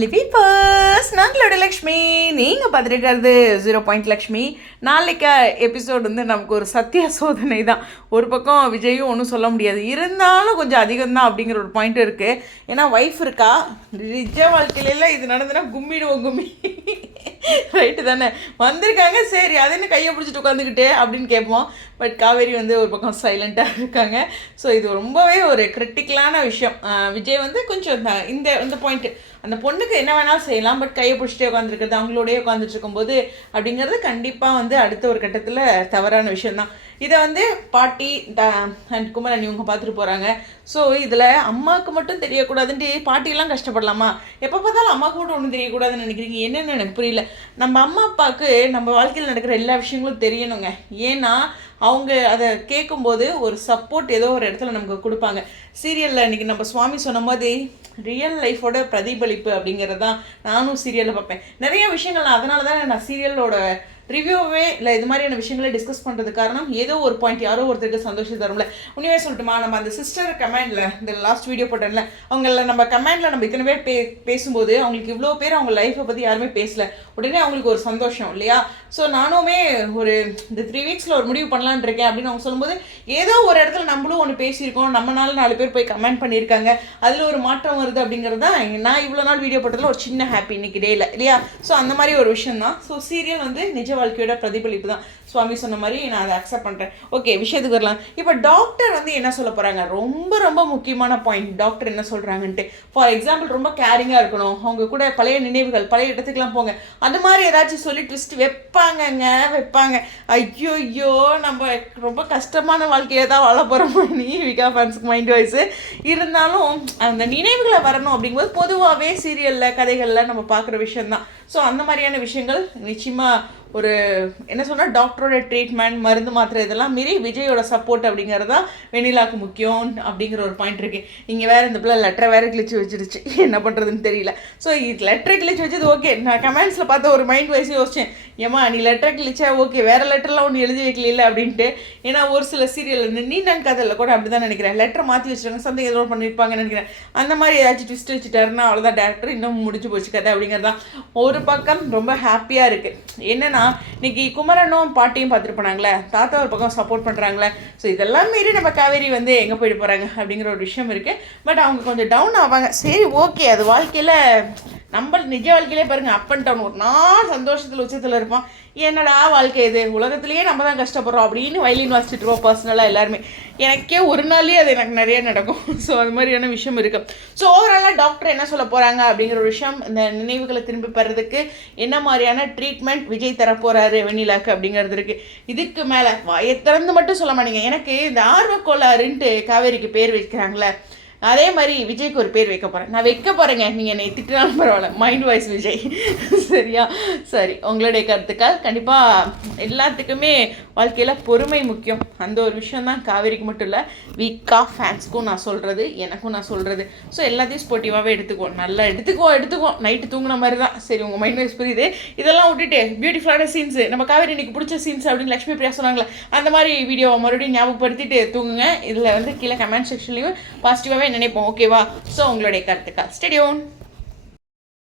லிபிபர்ஸ் நாங்களோட லக்ஷ்மி. நீங்கள் பார்த்துருக்கிறது zero point Lakshmi. நாளைக்கு episode வந்து நமக்கு ஒரு சத்திய சோதனை தான். ஒரு பக்கம் விஜயும் ஒன்றும் சொல்ல முடியாது. இருந்தாலும் கொஞ்சம் அதிகம் தான் அப்படிங்கிற ஒரு பாயிண்ட் இருக்குது ஏன்னா ஒய்ஃப் இருக்கா? நிஜ வாழ்க்கையில இது நடந்ததுன்னா கும்மிடுவோம் கும்மி. ரைட்டு தானே? வந்திருக்காங்க. சரி அது என்ன கையை பிடிச்சிட்டு உட்காந்துக்கிட்டு அப்படின்னு கேட்போம். பட் காவேரி வந்து ஒரு பக்கம் சைலண்ட்டாக இருக்காங்க. ஸோ இது ரொம்பவே ஒரு கிரிட்டிக்கலான விஷயம். விஜய் வந்து கொஞ்சம் இந்த- இந்த பாயிண்ட்டு அந்த பொண்ணுக்கு என்ன வேணாலும் செய்யலாம். பட் கையை பிடிச்சிட்டே உட்காந்துருக்குறது அவங்களோடய உட்காந்துட்டு இருக்கும்போது அப்படிங்கிறது கண்டிப்பாக வந்து அடுத்த ஒரு கட்டத்தில் தவறான விஷயம்தான். இதை வந்து பாட்டி அண்ட் குமரன் இவங்க பார்த்துட்டு போகிறாங்க ஸோ இதில் அம்மாவுக்கு மட்டும் தெரியக்கூடாதுன்ட்டு பாட்டியெல்லாம் கஷ்டப்படலாமா? எப்போ பார்த்தாலும் அம்மாவுக்கு மட்டும் ஒன்றும் தெரியக்கூடாதுன்னு நினைக்கிறீங்க? என்னென்னு எனக்கு புரியல. நம்ம அம்மா அப்பாவுக்கு நம்ம வாழ்க்கையில் நடக்கிற எல்லா விஷயங்களும் தெரியணுங்க. ஏன்னா அவங்க அதை கேட்கும்போது ஒரு சப்போர்ட் ஏதோ ஒரு இடத்துல நமக்கு கொடுப்பாங்க. சீரியலில் இன்றைக்கி நம்ம சுவாமி சொன்ன மாதிரி ரியல் லைஃபோட பிரதிபலிப்பு அப்படிங்கிறது தான் நானும் சீரியலில் பார்ப்பேன். நிறைய விஷயங்கள் அதனால தான் நான் சீரியலோட ரிவ்யூவே இல்லை இது மாதிரியான விஷயங்களை டிஸ்கஸ் பண்ணுறது காரணம் ஏதோ ஒரு பாயிண்ட் யாரோ ஒருத்தருக்கு சந்தோஷம் தரும்ல. உண்மையாக சொல்லட்டுமா நம்ம அந்த சிஸ்டர் கமெண்டில் இந்த லாஸ்ட் வீடியோ போட்டேன்ல அவங்கள நம்ம கமெண்டில் நம்ம இத்தனை பேர் பே பேசும்போது அவங்களுக்கு இவ்வளோ பேர் அவங்க லைஃப்பை பற்றி யாருமே பேசல. உடனே அவங்களுக்கு ஒரு சந்தோஷம் இல்லையா? ஸோ நானுமே ஒரு இந்த த்ரீ வீக்ஸில் ஒரு முடிவு பண்ணலான் இருக்கேன் அப்படின்னு அவங்க சொல்லும்போது ஏதோ ஒரு இடத்துல நம்மளும் ஒன்று பேசியிருக்கோம் நம்மனால நாலு பேர் போய் கமெண்ட் பண்ணியிருக்காங்க அதில் ஒரு மாற்றம் வருது அப்படிங்கிறது தான் நான் இவ்வளோ நாள் வீடியோ போட்டதில் ஒரு சின்ன ஹாப்பி இன்னைக்கு டேயில் இல்லையா? ஸோ அந்த மாதிரி ஒரு விஷயம் தான் ஸோ சீரியல் வந்து நிஜம் வாழ்க்கையோட பிரதிபலிப்பு தான் சுவாமி சொன்ன மாதிரி நான் அதை அக்செப்ட் பண்ணுறேன் ஓகே விஷயத்துக்கு வரலாம். இப்போ டாக்டர் வந்து என்ன சொல்ல போகிறாங்க ரொம்ப ரொம்ப முக்கியமான பாயிண்ட் டாக்டர் என்ன சொல்கிறாங்கன்ட்டு ஃபார் எக்ஸாம்பிள் ரொம்ப கேரிங்காக இருக்கணும். அவங்க கூட பழைய நினைவுகள் பழைய இடத்துக்குலாம் போங்க. அந்த மாதிரி ஏதாச்சும் சொல்லி ட்விஸ்ட் வைப்பாங்கங்க வைப்பாங்க. ஐயோ ஐயோ நம்ம ரொம்ப கஷ்டமான வாழ்க்கையை தான் வாழ போகிறோம் நீ விகா ஃபேன்ஸுக்கு மைண்ட் வாய்ஸ் இருந்தாலும் அந்த நினைவுகளை வரணும் அப்படிங்கும்போது பொதுவாகவே சீரியலில் கதைகளில் நம்ம பார்க்குற விஷயம்தான். ஸோ அந்த மாதிரியான விஷயங்கள் நிச்சயமாக ஒரு என்ன சொன்னால் டாக்டர் டாக்டரோட ட்ரீட்மெண்ட் மருந்து மாத்திரை இதெல்லாம் மீறி விஜயோட சப்போர்ட் அப்படிங்கிறது தான் வெண்ணிலாக்கு முக்கியம் அப்படிங்கிற ஒரு பாயிண்ட் இருக்கு. இங்கே வேற இந்த பிள்ளை லெட்டரை வேற கிழிச்சு வச்சிருச்சு. என்ன பண்ணுறதுன்னு தெரியல. ஸோ இது லெட்டரை கிழிச்சு வச்சது ஓகே நான் கமெண்ட்ஸில் பார்த்த ஒரு மைண்ட் வைஸ் யோசிச்சேன். ஏமா நீ லெட்டரை கிழிச்சா ஓகே வேற லெட்டர்லாம் ஒன்று எழுதி வைக்கல அப்படின்ட்டு. ஏன்னா ஒரு சில சீரியல் நீ நான் கதையில் கூட அப்படி தான் நினைக்கிறேன். லெட்டர் மாற்றி வச்சிருக்காங்க. சந்தை ஏதோ பண்ணியிருப்பாங்கன்னு நினைக்கிறேன். அந்த மாதிரி ஏதாச்சும் ட்விஸ்ட் வச்சுட்டாருன்னா அவ்வளோதான் டேரக்டர் இன்னும் முடிஞ்சு போச்சு கதை அப்படிங்கிறது தான் ஒரு பக்கம் ரொம்ப ஹாப்பியாக இருக்குது என்னென்னா இன்னைக்கு குமரனும் பாட்டியும் பார்த்துட்டு போனாங்களே தாத்தா ஒரு பக்கம் சப்போர்ட் பண்ணுறாங்களே ஸோ இதெல்லாம் மீறி நம்ம காவேரி வந்து எங்கே போயிட்டு போகிறாங்க அப்படிங்கிற ஒரு விஷயம் இருக்குது பட் அவங்க கொஞ்சம் டவுன் ஆவாங்க. சரி ஓகே அது வாழ்க்கையில் நம்ம நிஜ வாழ்க்கையிலே பாருங்கள் அப் அண்ட் டவுன் ஒரு நாள் சந்தோஷத்தில் உச்சத்தில் இருப்பான் என்னடா வாழ்க்கை இது? உலகத்துலேயே நம்ம தான் கஷ்டப்படுறோம் அப்படின்னு வயலின் வாசிச்சுட்டு இருப்போம் பர்சனலாக எல்லாருமே. எனக்கே ஒரு நாள்லேயே அது எனக்கு நிறைய நடக்கும். ஸோ அது மாதிரியான விஷயம் இருக்கு. ஸோ ஓவராலாக டாக்டர் என்ன சொல்ல போகிறாங்க அப்படிங்கிற ஒரு விஷயம் இந்த நினைவுகளை திரும்பி பெறதுக்கு என்ன மாதிரியான ட்ரீட்மெண்ட் விஜய் தரப்போகிறாரு வெண்ணிலாக்கு அப்படிங்கிறது இருக்குது இதுக்கு மேலே வாயை திறந்து மட்டும் சொல்ல மாட்டீங்க. எனக்கு இந்த ஆர்வக்கோளாறுன்ட்டு காவேரிக்கு பேர் வைக்கிறாங்களே. அதே மாதிரி விஜய்க்கு ஒரு பேர் வைக்க போகிறேன் நான் வைக்க போகிறேங்க நீங்கள் என்னை திட்டினாலும் பரவாயில்ல. Mind voice Vijay. சரியா? சரி. உங்களுடைய கருத்துக்கள். கண்டிப்பாக எல்லாத்துக்குமே வாழ்க்கையில் பொறுமை முக்கியம். அந்த ஒரு விஷயம் தான் காவேரிக்கு மட்டும் இல்லை. வீக்கா ஃபேன்ஸ்க்கும் நான் சொல்கிறது எனக்கும் நான் சொல்கிறது ஸோ எல்லாத்தையும் ஸ்போர்ட்டிவாகவே எடுத்துக்குவோம். நல்லா எடுத்துக்குவோம் எடுத்துக்குவோம். நைட்டு தூங்கின மாதிரி தான் சரி உங்கள் மைண்ட் வாய்ஸ் புரியுது. இதெல்லாம் விட்டுட்டு பியூட்டிஃபுல்லான சீன்ஸு நம்ம காவேரி இன்னைக்கு பிடிச்ச சீன்ஸ் அப்படின்னு லக்ஷ்மி பிரியா சொன்னாங்களே அந்த மாதிரி வீடியோவை மறுபடியும் ஞாபகப்படுத்திட்டு தூங்குங்க. இதில் வந்து கீழே கமெண்ட் செக்ஷன்லேயும் பாசிட்டிவாகவே நினைப்போம். ஓகேவா ஸோ உங்களுடைய கருத்துக்கள். ஸ்டெடியோன்